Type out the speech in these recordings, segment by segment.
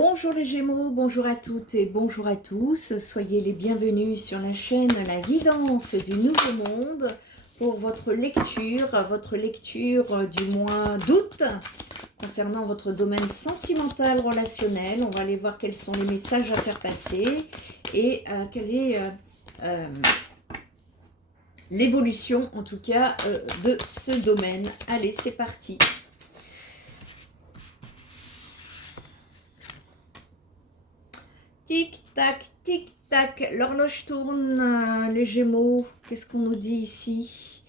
Bonjour les Gémeaux, bonjour à toutes et bonjour à tous. Soyez les bienvenus sur la chaîne La Guidance du Nouveau Monde pour votre lecture du mois d'août concernant votre domaine sentimental, relationnel. On va aller voir quels sont les messages à faire passer et quelle est l'évolution en tout cas de ce domaine. Allez, c'est parti. Tic tac, l'horloge tourne, les Gémeaux. Qu'est-ce qu'on nous dit ici?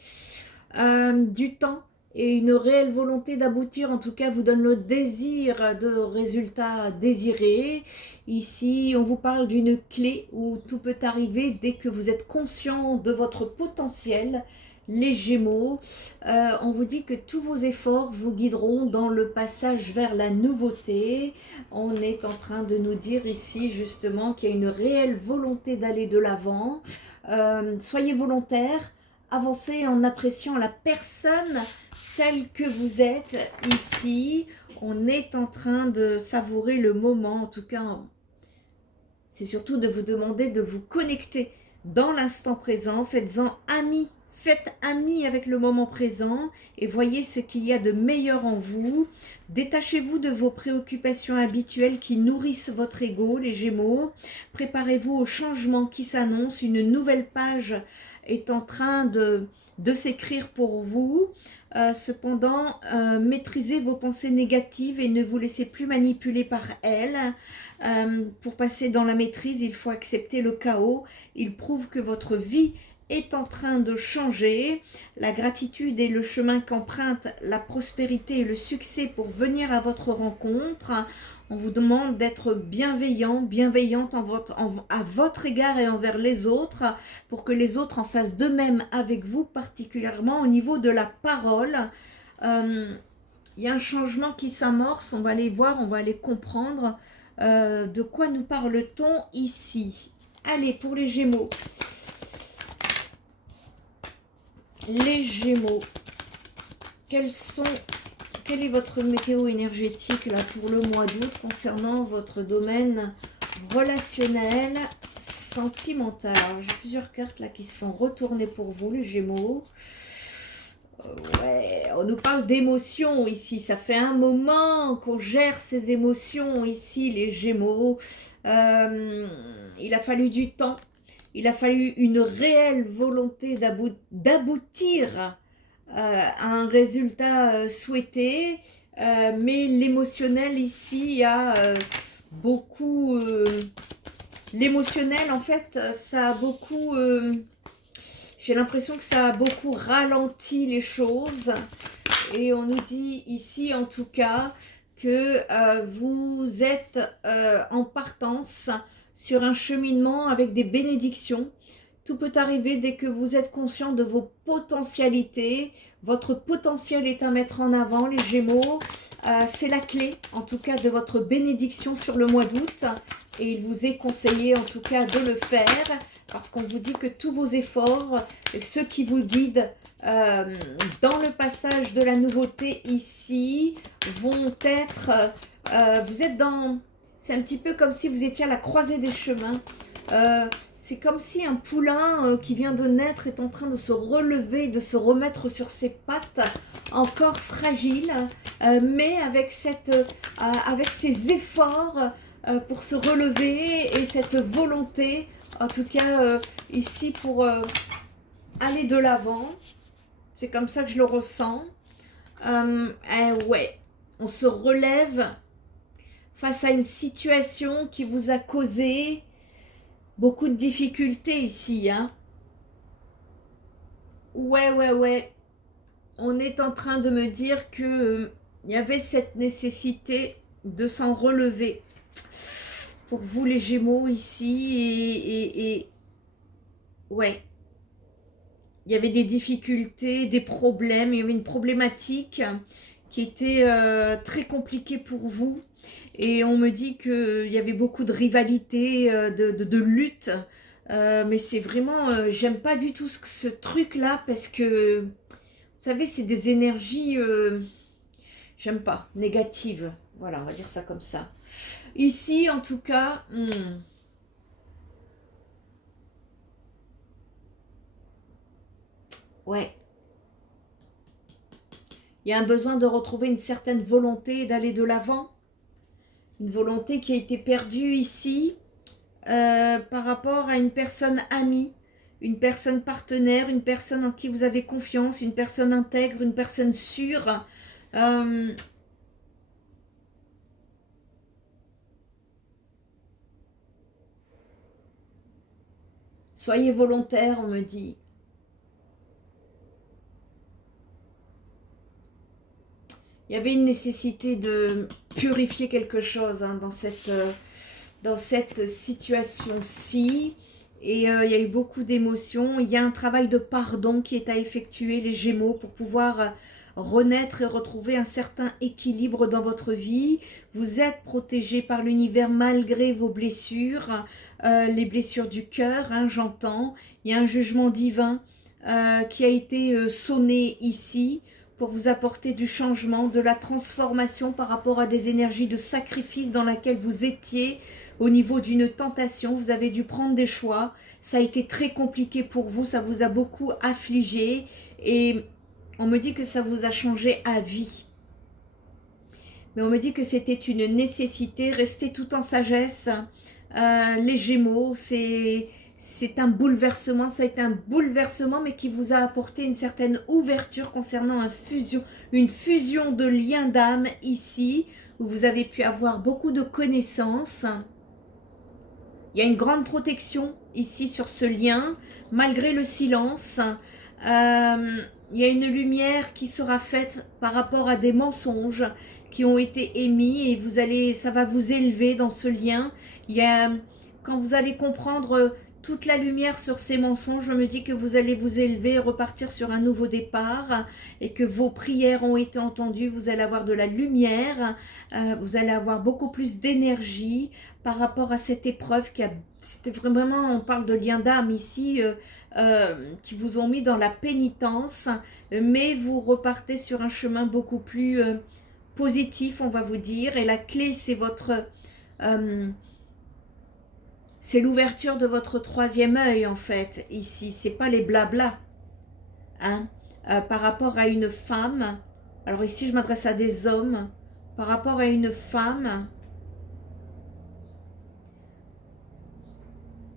Du temps et une réelle volonté d'aboutir, en tout cas, vous donne le désir de résultats désirés. Ici, on vous parle d'une clé où tout peut arriver dès que vous êtes conscient de votre potentiel. Les Gémeaux, on vous dit que tous vos efforts vous guideront dans le passage vers la nouveauté. On est en train de nous dire ici justement qu'il y a une réelle volonté d'aller de l'avant. Soyez volontaires, avancez en appréciant la personne telle que vous êtes ici. On est en train de savourer le moment, en tout cas, c'est surtout de vous demander de vous connecter dans l'instant présent. Faites-en ami. Faites ami avec le moment présent et voyez ce qu'il y a de meilleur en vous. Détachez-vous de vos préoccupations habituelles qui nourrissent votre ego, les Gémeaux. Préparez-vous au changement qui s'annonce. Une nouvelle page est en train de s'écrire pour vous. Cependant, maîtrisez vos pensées négatives et ne vous laissez plus manipuler par elles. Pour passer dans la maîtrise, il faut accepter le chaos. Il prouve que votre vie est en train de changer. La gratitude est le chemin qu'emprunte la prospérité et le succès pour venir à votre rencontre. On vous demande d'être bienveillant, bienveillante à votre égard et envers les autres pour que les autres en fassent de même avec vous, particulièrement au niveau de la parole. Il y a un changement qui s'amorce, on va aller voir, on va aller comprendre de quoi nous parle-t-on ici. Allez, pour les Gémeaux. Les Gémeaux, quelle est votre météo énergétique là pour le mois d'août concernant votre domaine relationnel, sentimental? J'ai plusieurs cartes là qui sont retournées pour vous, les Gémeaux. Ouais, on nous parle d'émotions ici. Ça fait un moment qu'on gère ces émotions ici, les Gémeaux. Il a fallu du temps. Il a fallu une réelle volonté d'aboutir à un résultat souhaité, mais l'émotionnel ici a beaucoup... l'émotionnel, en fait, ça a beaucoup... j'ai l'impression que ça a beaucoup ralenti les choses. Et on nous dit ici, en tout cas, que vous êtes en partance sur un cheminement avec des bénédictions. Tout peut arriver dès que vous êtes conscient de vos potentialités. Votre potentiel est à mettre en avant, les Gémeaux. C'est la clé, en tout cas, de votre bénédiction sur le mois d'août. Et il vous est conseillé, en tout cas, de le faire. Parce qu'on vous dit que tous vos efforts, et ceux qui vous guident dans le passage de la nouveauté ici, vont être... vous êtes dans... C'est un petit peu comme si vous étiez à la croisée des chemins. C'est comme si un poulain qui vient de naître est en train de se relever, de se remettre sur ses pattes, encore fragile, mais avec ses efforts pour se relever et cette volonté, en tout cas ici pour aller de l'avant. C'est comme ça que je le ressens. Ouais, on se relève face à une situation qui vous a causé beaucoup de difficultés ici. Hein. Ouais. On est en train de me dire que y avait cette nécessité de s'en relever. Pour vous les Gémeaux ici. Et ouais. Il y avait des difficultés, des problèmes. Il y avait une problématique qui était très compliquée pour vous. Et on me dit qu'il y avait beaucoup de rivalité, de lutte. Mais c'est vraiment... j'aime pas du tout ce truc-là parce que... Vous savez, c'est des énergies... j'aime pas, négatives. Voilà, on va dire ça comme ça. Ici, en tout cas, ouais. Il y a un besoin de retrouver une certaine volonté d'aller de l'avant. Une volonté qui a été perdue ici par rapport à une personne amie, une personne partenaire, une personne en qui vous avez confiance, une personne intègre, une personne sûre. Soyez volontaire, on me dit. Il y avait une nécessité de purifier quelque chose hein, dans cette situation-ci. Et il y a eu beaucoup d'émotions. Il y a un travail de pardon qui est à effectuer, les Gémeaux, pour pouvoir renaître et retrouver un certain équilibre dans votre vie. Vous êtes protégé par l'univers malgré vos blessures, les blessures du cœur, hein, j'entends. Il y a un jugement divin qui a été sonné ici pour vous apporter du changement, de la transformation par rapport à des énergies de sacrifice dans laquelle vous étiez au niveau d'une tentation. Vous avez dû prendre des choix. Ça a été très compliqué pour vous, ça vous a beaucoup affligé et on me dit que ça vous a changé à vie. Mais on me dit que c'était une nécessité. Restez tout en sagesse. Les Gémeaux, c'est un bouleversement, ça a été un bouleversement, mais qui vous a apporté une certaine ouverture concernant une fusion de liens d'âme ici, où vous avez pu avoir beaucoup de connaissances. Il y a une grande protection ici sur ce lien, malgré le silence. Il y a une lumière qui sera faite par rapport à des mensonges qui ont été émis et ça va vous élever dans ce lien. Quand vous allez comprendre toute la lumière sur ces mensonges, je me dis que vous allez vous élever et repartir sur un nouveau départ et que vos prières ont été entendues. Vous allez avoir de la lumière, vous allez avoir beaucoup plus d'énergie par rapport à cette épreuve c'était vraiment, on parle de lien d'âme ici, qui vous ont mis dans la pénitence, mais vous repartez sur un chemin beaucoup plus positif, on va vous dire, et la clé c'est c'est l'ouverture de votre troisième œil en fait, ici, c'est pas les blablas, hein, par rapport à une femme, alors ici je m'adresse à des hommes, par rapport à une femme,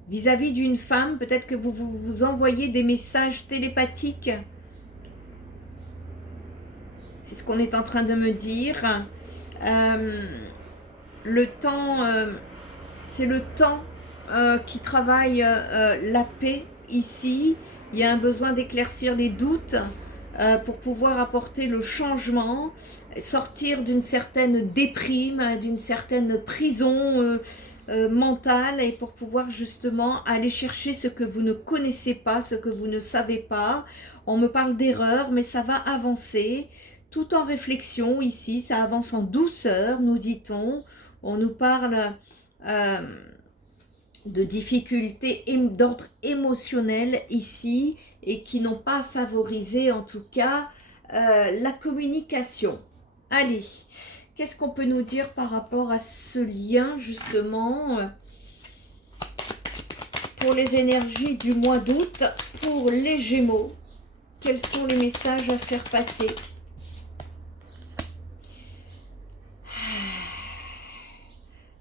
vis-à-vis d'une femme, peut-être que vous envoyez des messages télépathiques, c'est ce qu'on est en train de me dire, le temps, c'est le temps qui travaille la paix ici. Il y a un besoin d'éclaircir les doutes pour pouvoir apporter le changement, sortir d'une certaine déprime, d'une certaine prison mentale et pour pouvoir justement aller chercher ce que vous ne connaissez pas, ce que vous ne savez pas. On me parle d'erreur, mais ça va avancer tout en réflexion ici, ça avance en douceur, nous dit-on. On nous parle de difficultés d'ordre émotionnel ici et qui n'ont pas favorisé en tout cas la communication. Allez, qu'est-ce qu'on peut nous dire par rapport à ce lien justement pour les énergies du mois d'août, pour les Gémeaux? Quels sont les messages à faire passer?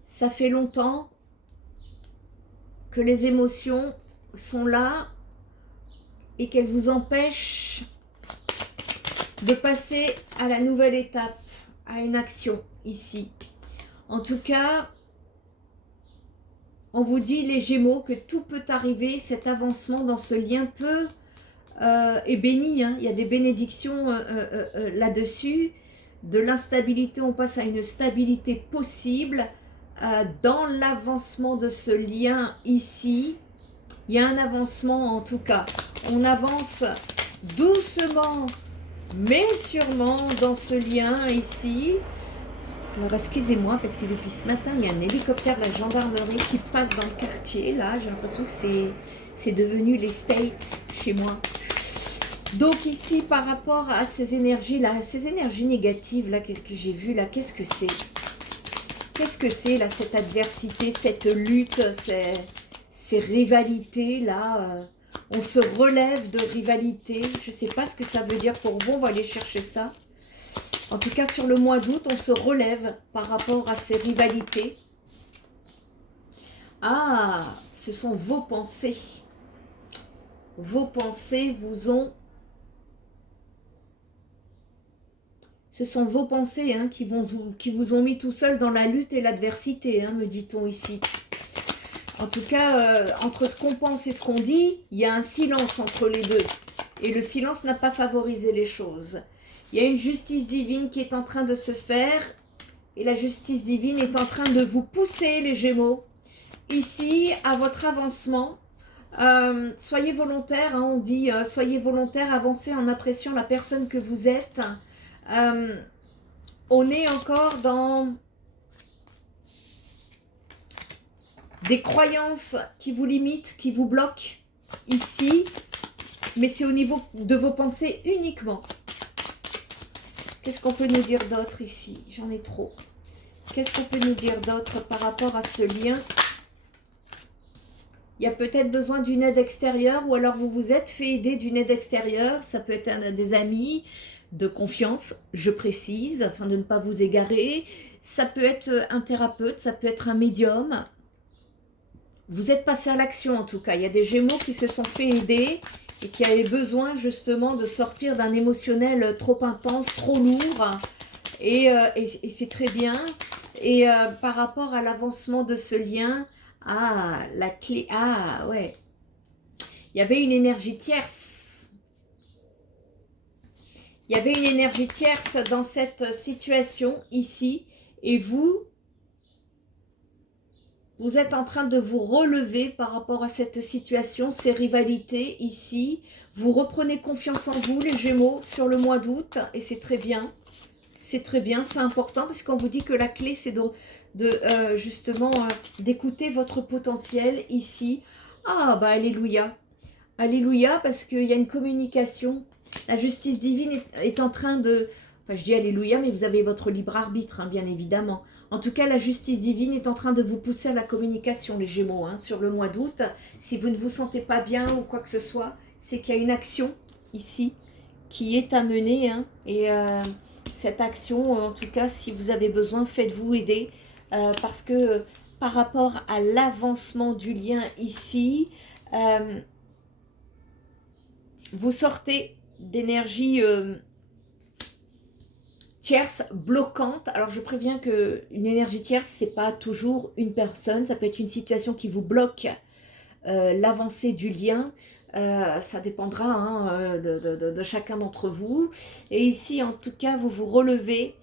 Ça fait longtemps que les émotions sont là et qu'elles vous empêchent de passer à la nouvelle étape, à une action ici. En tout cas, on vous dit les Gémeaux que tout peut arriver, cet avancement dans ce lien est béni, hein. Il y a des bénédictions là-dessus. De l'instabilité, on passe à une stabilité possible. Dans l'avancement de ce lien ici, il y a un avancement en tout cas. On avance doucement mais sûrement dans ce lien ici. Alors excusez-moi parce que depuis ce matin il y a un hélicoptère de la gendarmerie qui passe dans le quartier là. J'ai l'impression que c'est devenu les States chez moi. Donc ici par rapport à ces énergies là, ces énergies négatives là que j'ai vues là, qu'est-ce que c'est? Qu'est-ce que c'est là, cette adversité, cette lutte, ces rivalités là on se relève de rivalité. Je ne sais pas ce que ça veut dire pour vous, on va aller chercher ça. En tout cas, sur le mois d'août, on se relève par rapport à ces rivalités. Ah, ce sont vos pensées. Vos pensées vous ont... Ce sont vos pensées hein, qui vous ont mis tout seul dans la lutte et l'adversité, hein, me dit-on ici. En tout cas, entre ce qu'on pense et ce qu'on dit, il y a un silence entre les deux. Et le silence n'a pas favorisé les choses. Il y a une justice divine qui est en train de se faire. Et la justice divine est en train de vous pousser, les Gémeaux. Ici, à votre avancement, soyez volontaires, hein, on dit soyez volontaires, avancez en appréciant la personne que vous êtes. On est encore dans des croyances qui vous limitent, qui vous bloquent ici, mais c'est au niveau de vos pensées uniquement. Qu'est-ce qu'on peut nous dire d'autre ici? J'en ai trop. Qu'est-ce qu'on peut nous dire d'autre par rapport à ce lien? Il y a peut-être besoin d'une aide extérieure ou alors vous vous êtes fait aider d'une aide extérieure. Ça peut être des amis de confiance, je précise, afin de ne pas vous égarer. Ça peut être un thérapeute, ça peut être un médium. Vous êtes passé à l'action en tout cas. Il y a des Gémeaux qui se sont fait aider et qui avaient besoin justement de sortir d'un émotionnel trop intense, trop lourd. Et c'est très bien. Et par rapport à l'avancement de ce lien, ah, la clé, ah ouais, il y avait une énergie tierce. Il y avait une énergie tierce dans cette situation ici. Et vous êtes en train de vous relever par rapport à cette situation, ces rivalités ici. Vous reprenez confiance en vous, les Gémeaux, sur le mois d'août. Et c'est très bien. C'est très bien, c'est important parce qu'on vous dit que la clé, c'est justement d'écouter votre potentiel ici. Ah, bah, alléluia. Alléluia, parce qu'il y a une communication. La justice divine est en train de... Enfin, je dis alléluia, mais vous avez votre libre arbitre, hein, bien évidemment. En tout cas, la justice divine est en train de vous pousser à la communication, les Gémeaux, hein, sur le mois d'août. Si vous ne vous sentez pas bien ou quoi que ce soit, c'est qu'il y a une action ici qui est à mener. Hein, et cette action, en tout cas, si vous avez besoin, faites-vous aider. Parce que par rapport à l'avancement du lien ici, vous sortez d'énergie... tierce bloquante. Alors je préviens que une énergie tierce, c'est pas toujours une personne, ça peut être une situation qui vous bloque l'avancée du lien. Ça dépendra hein, de chacun d'entre vous. Et ici, en tout cas, vous vous relevez.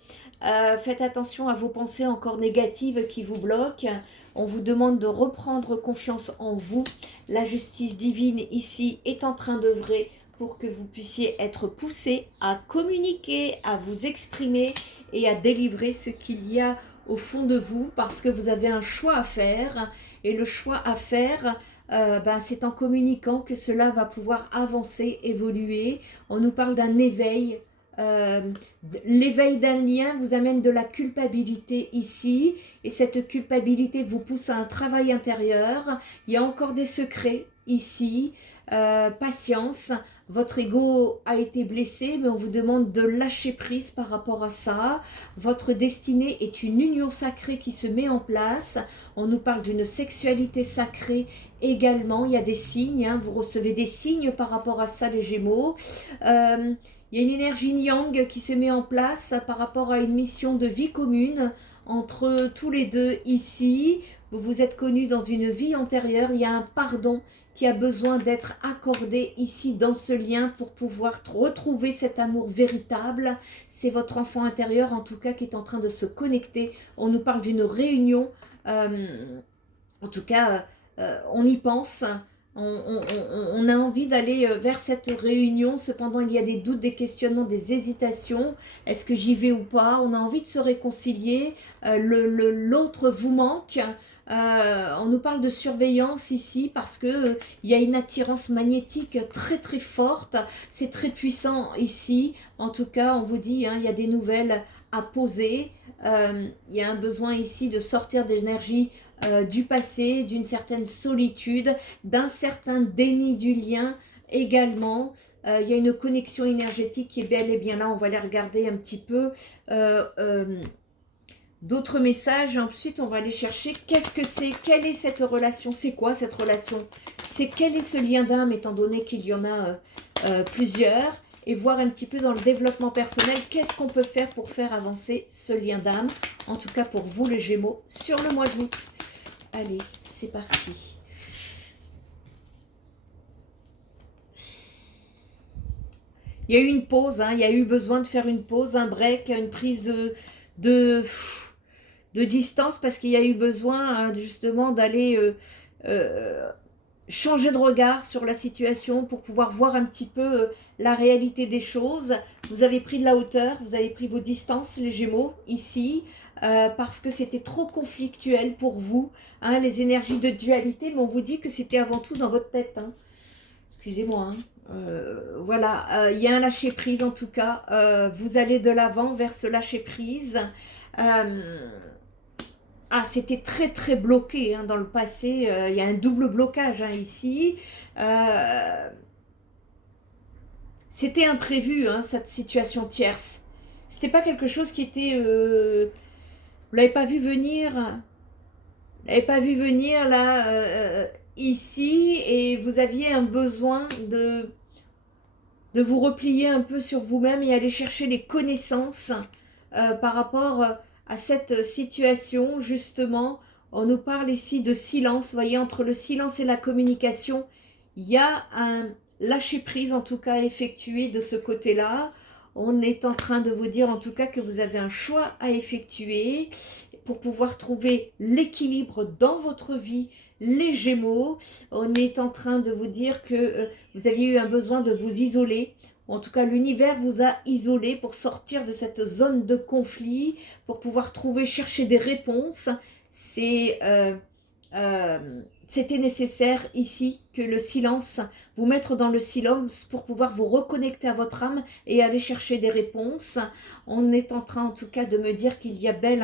Faites attention à vos pensées encore négatives qui vous bloquent. On vous demande de reprendre confiance en vous. La justice divine ici est en train d'œuvrer pour que vous puissiez être poussé à communiquer, à vous exprimer et à délivrer ce qu'il y a au fond de vous, parce que vous avez un choix à faire, et le choix à faire, c'est en communiquant que cela va pouvoir avancer, évoluer. On nous parle d'un éveil. L'éveil d'un lien vous amène de la culpabilité ici, et cette culpabilité vous pousse à un travail intérieur. Il y a encore des secrets ici. Patience, votre ego a été blessé, mais on vous demande de lâcher prise par rapport à ça. Votre destinée est une union sacrée qui se met en place. On nous parle d'une sexualité sacrée également. Il y a des signes, hein, vous recevez des signes par rapport à ça, les Gémeaux. Il y a une énergie yang qui se met en place par rapport à une mission de vie commune entre tous les deux ici. Vous vous êtes connus dans une vie antérieure. Il y a un pardon qui a besoin d'être accordé ici dans ce lien pour pouvoir retrouver cet amour véritable. C'est votre enfant intérieur en tout cas qui est en train de se connecter. On nous parle d'une réunion. En tout cas, on y pense. On a envie d'aller vers cette réunion. Cependant, il y a des doutes, des questionnements, des hésitations. Est-ce que j'y vais ou pas? On a envie de se réconcilier. L'autre vous manque. On nous parle de surveillance ici parce que il y a une attirance magnétique très très forte. C'est très puissant ici. En tout cas, on vous dit, hein, il y a des nouvelles à poser. Il y a un besoin ici de sortir de l'énergie du passé, d'une certaine solitude, d'un certain déni du lien également. Il y a une connexion énergétique qui est bel et bien là. On va aller regarder un petit peu d'autres messages. Ensuite, on va aller chercher qu'est-ce que c'est, quelle est cette relation, c'est quoi cette relation, c'est quel est ce lien d'âme, étant donné qu'il y en a plusieurs, et voir un petit peu dans le développement personnel, qu'est-ce qu'on peut faire pour faire avancer ce lien d'âme, en tout cas pour vous les Gémeaux, sur le mois d'août. Allez, c'est parti. Il y a eu une pause, hein, il y a eu besoin de faire une pause, un break, une prise de distance, parce qu'il y a eu besoin justement d'aller changer de regard sur la situation pour pouvoir voir un petit peu la réalité des choses. Vous avez pris de la hauteur, vous avez pris vos distances, les Gémeaux, ici, parce que c'était trop conflictuel pour vous, hein, les énergies de dualité, mais on vous dit que c'était avant tout dans votre tête. Hein. Excusez-moi. Hein. Voilà, il y a un lâcher-prise en tout cas. Vous allez de l'avant vers ce lâcher-prise. Ah, c'était très très bloqué hein, dans le passé. Il y a un double blocage hein, ici. C'était imprévu, hein, cette situation tierce. C'était pas quelque chose qui était... vous l'avez pas vu venir. Vous l'avez pas vu venir là, ici. Et vous aviez un besoin de vous replier un peu sur vous-même et aller chercher les connaissances par rapport à cette situation, justement. On nous parle ici de silence, vous voyez, entre le silence et la communication, il y a un lâcher-prise, en tout cas, effectué de ce côté-là. On est en train de vous dire, en tout cas, que vous avez un choix à effectuer pour pouvoir trouver l'équilibre dans votre vie, les Gémeaux. On est en train de vous dire que vous aviez eu un besoin de vous isoler. En tout cas, l'univers vous a isolé pour sortir de cette zone de conflit, pour pouvoir chercher des réponses. C'était nécessaire ici que le silence, vous mettre dans le silence pour pouvoir vous reconnecter à votre âme et aller chercher des réponses. On est en train en tout cas de me dire qu'il y a bel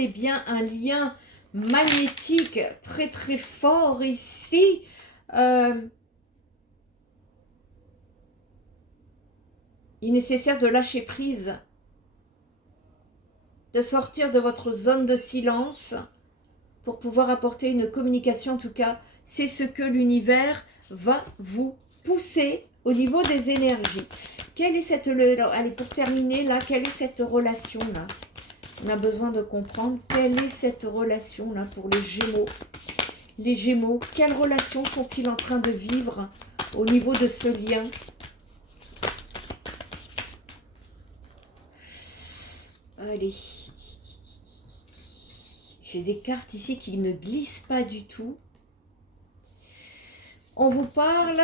et bien un lien magnétique très très fort ici. Il est nécessaire de lâcher prise, de sortir de votre zone de silence pour pouvoir apporter une communication. En tout cas, c'est ce que l'univers va vous pousser au niveau des énergies. Quelle est cette... Allez, pour terminer, là, quelle est cette relation-là? On a besoin de comprendre quelle est cette relation-là pour les Gémeaux. Les Gémeaux, quelle relation sont-ils en train de vivre au niveau de ce lien? Allez. J'ai des cartes ici qui ne glissent pas du tout. On vous parle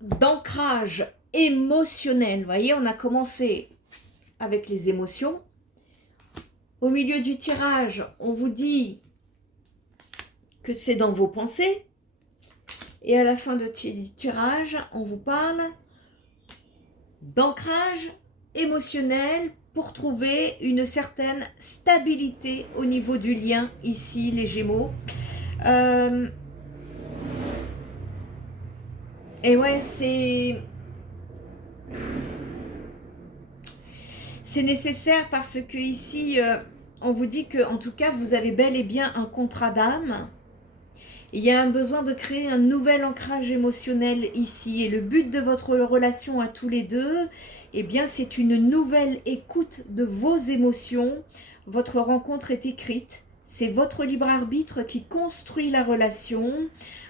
d'ancrage émotionnel. Vous voyez, on a commencé avec les émotions. Au milieu du tirage, on vous dit que c'est dans vos pensées. Et à la fin du tirage, on vous parle d'ancrage émotionnel pour trouver une certaine stabilité au niveau du lien, ici, les Gémeaux. Et ouais, c'est nécessaire parce que ici, on vous dit que, en tout cas, vous avez bel et bien un contrat d'âme. Il y a un besoin de créer un nouvel ancrage émotionnel ici. Et le but de votre relation à tous les deux, eh bien, c'est une nouvelle écoute de vos émotions. Votre rencontre est écrite. C'est votre libre arbitre qui construit la relation.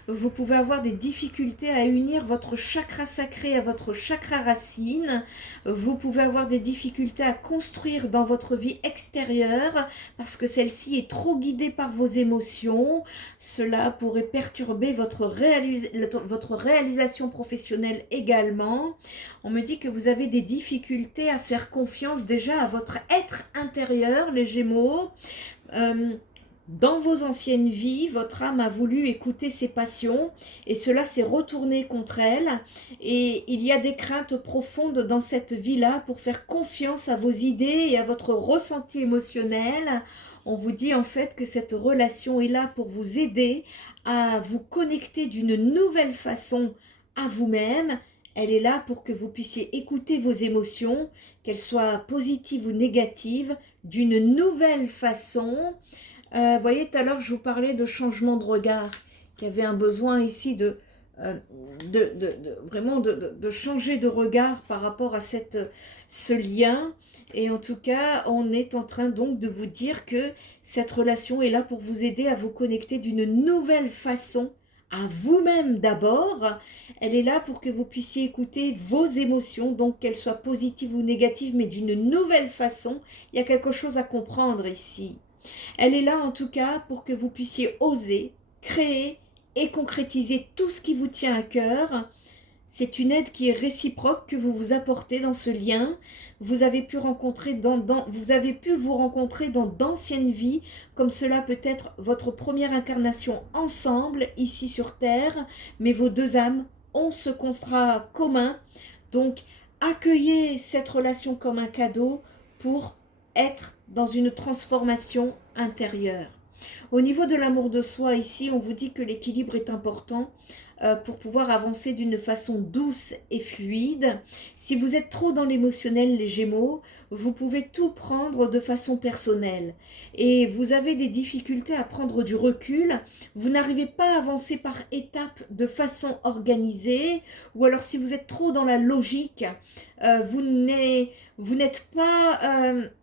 Vous pouvez avoir des difficultés à unir votre chakra sacré à votre chakra racine. Vous pouvez avoir des difficultés à construire dans votre vie extérieure parce que celle-ci est trop guidée par vos émotions. Cela pourrait perturber votre réalisation professionnelle également. On me dit que vous avez des difficultés à faire confiance déjà à votre être intérieur, les Gémeaux. dans vos anciennes vies, votre âme a voulu écouter ses passions et cela s'est retourné contre elle. Et il y a des craintes profondes dans cette vie-là pour faire confiance à vos idées et à votre ressenti émotionnel. On vous dit en fait que cette relation est là pour vous aider à vous connecter d'une nouvelle façon à vous-même. Elle est là pour que vous puissiez écouter vos émotions, qu'elles soient positives ou négatives, d'une nouvelle façon. Voyez, tout à l'heure, je vous parlais de changement de regard, qu'il y avait un besoin ici vraiment de changer de regard par rapport à ce lien. Et en tout cas, on est en train donc de vous dire que cette relation est là pour vous aider à vous connecter d'une nouvelle façon à vous-même d'abord. Elle est là pour que vous puissiez écouter vos émotions, donc qu'elles soient positives ou négatives, mais d'une nouvelle façon. Il y a quelque chose à comprendre ici. Elle est là en tout cas pour que vous puissiez oser, créer et concrétiser tout ce qui vous tient à cœur. C'est une aide qui est réciproque que vous vous apportez dans ce lien. Vous avez pu vous rencontrer dans d'anciennes vies, comme cela peut être votre première incarnation ensemble ici sur Terre, mais vos deux âmes ont ce contrat commun. Donc, accueillez cette relation comme un cadeau pour être dans une transformation intérieure. Au niveau de l'amour de soi, ici, on vous dit que l'équilibre est important pour pouvoir avancer d'une façon douce et fluide. Si vous êtes trop dans l'émotionnel, les Gémeaux, vous pouvez tout prendre de façon personnelle. Et vous avez des difficultés à prendre du recul. Vous n'arrivez pas à avancer par étapes de façon organisée. Ou alors si vous êtes trop dans la logique, vous n'êtes pas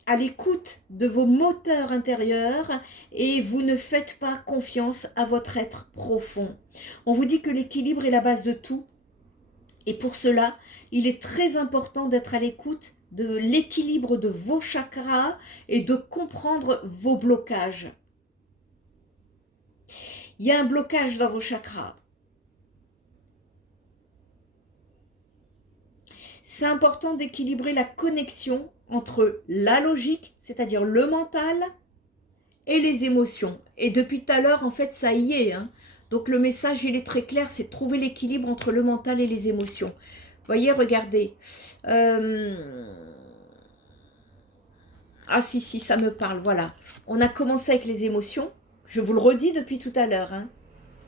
à l'écoute de vos moteurs intérieurs et vous ne faites pas confiance à votre être profond. On vous dit que l'équilibre est la base de tout et pour cela, il est très important d'être à l'écoute de l'équilibre de vos chakras et de comprendre vos blocages. Il y a un blocage dans vos chakras. C'est important d'équilibrer la connexion entre la logique, c'est-à-dire le mental, et les émotions. Et depuis tout à l'heure, en fait, ça y est. Donc le message, il est très clair, c'est de trouver l'équilibre entre le mental et les émotions. Voyez, regardez. Ah si, ça me parle, voilà. On a commencé avec les émotions. Je vous le redis depuis tout à l'heure.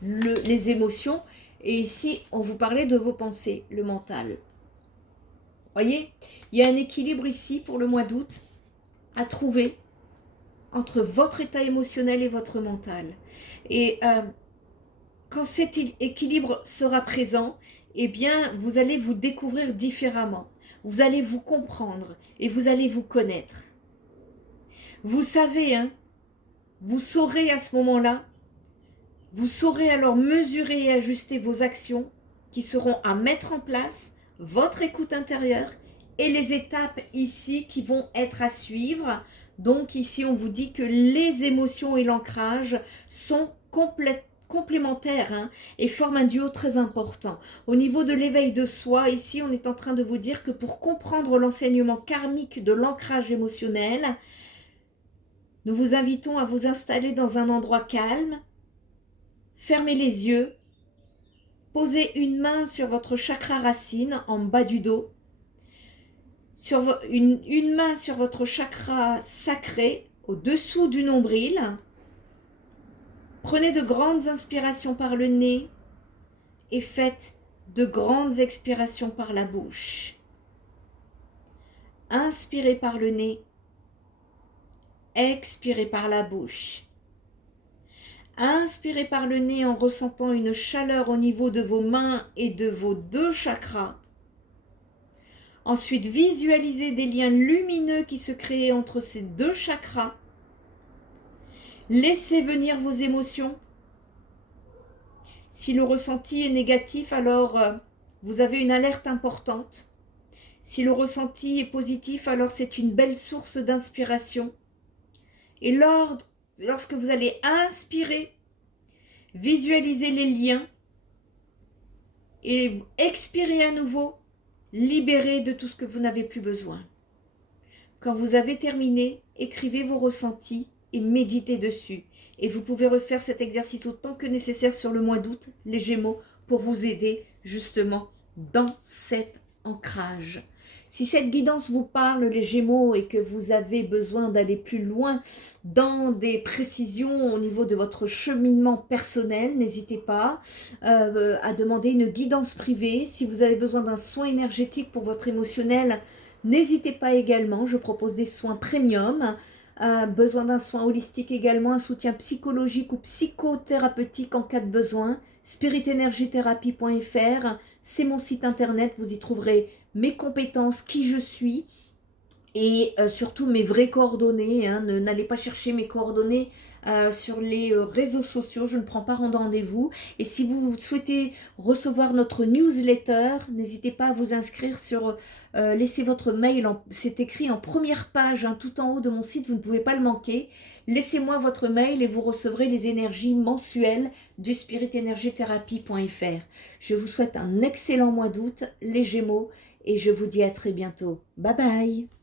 Les émotions. Et ici, on vous parlait de vos pensées, le mental. Voyez, il y a un équilibre ici pour le mois d'août à trouver entre votre état émotionnel et votre mental. Et quand cet équilibre sera présent, eh bien, vous allez vous découvrir différemment. Vous allez vous comprendre et vous allez vous connaître. Vous savez, vous saurez à ce moment-là, vous saurez alors mesurer et ajuster vos actions qui seront à mettre en place, votre écoute intérieure et les étapes ici qui vont être à suivre. Donc ici, on vous dit que les émotions et l'ancrage sont complémentaires et forment un duo très important. Au niveau de l'éveil de soi, ici, on est en train de vous dire que pour comprendre l'enseignement karmique de l'ancrage émotionnel, nous vous invitons à vous installer dans un endroit calme, fermez les yeux, posez une main sur votre chakra racine en bas du dos, une main sur votre chakra sacré au-dessous du nombril. Prenez de grandes inspirations par le nez et faites de grandes expirations par la bouche. Inspirez par le nez, expirez par la bouche. Inspirez par le nez en ressentant une chaleur au niveau de vos mains et de vos deux chakras. Ensuite, visualisez des liens lumineux qui se créent entre ces deux chakras. Laissez venir vos émotions. Si le ressenti est négatif, alors vous avez une alerte importante. Si le ressenti est positif, alors c'est une belle source d'inspiration. Et lorsque vous allez inspirer, visualisez les liens et expirez à nouveau, libérez de tout ce que vous n'avez plus besoin. Quand vous avez terminé, écrivez vos ressentis et méditez dessus. et vous pouvez refaire cet exercice autant que nécessaire sur le mois d'août, les Gémeaux, pour vous aider justement dans cet ancrage. Si cette guidance vous parle, les Gémeaux, et que vous avez besoin d'aller plus loin dans des précisions au niveau de votre cheminement personnel, n'hésitez pas à demander une guidance privée. Si vous avez besoin d'un soin énergétique pour votre émotionnel, n'hésitez pas également. Je propose des soins premium. Besoin d'un soin holistique également, un soutien psychologique ou psychothérapeutique en cas de besoin. spiritenergietherapie.fr, c'est mon site internet, vous y trouverez mes compétences, qui je suis et surtout mes vraies coordonnées. N'allez pas chercher mes coordonnées sur les réseaux sociaux, je ne prends pas rendez-vous. Et si vous souhaitez recevoir notre newsletter, n'hésitez pas à vous inscrire sur... laissez votre mail, c'est écrit en première page, tout en haut de mon site, vous ne pouvez pas le manquer. Laissez-moi votre mail et vous recevrez les énergies mensuelles du spiritenergietherapie.fr. Je vous souhaite un excellent mois d'août, les Gémeaux, et je vous dis à très bientôt. Bye bye!